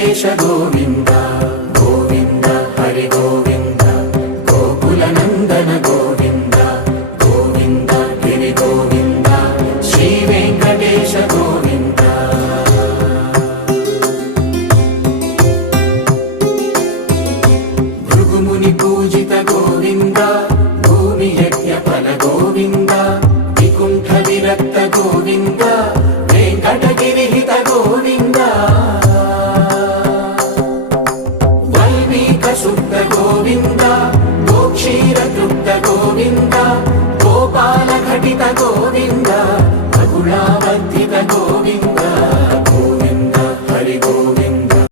వెంకటేశ గోవింద గోవింద హరి గోవింద గోకుల నందన గోవింద గోవింద గిరి గోవింద శ్రీ వెంకటేశ గోవింద భృగుముని పూజిత గోవింద భూమి యజ్ఞ ఫల గోవింద వికుంఠ విరక్త గోవింద వెంకటగిరిహిత గోవింద వల్మీక శుద్ధ గోవింద గోక్షీర తృప్త గోవింద గోపాల ఘటిత గోవింద బహుళావర్తి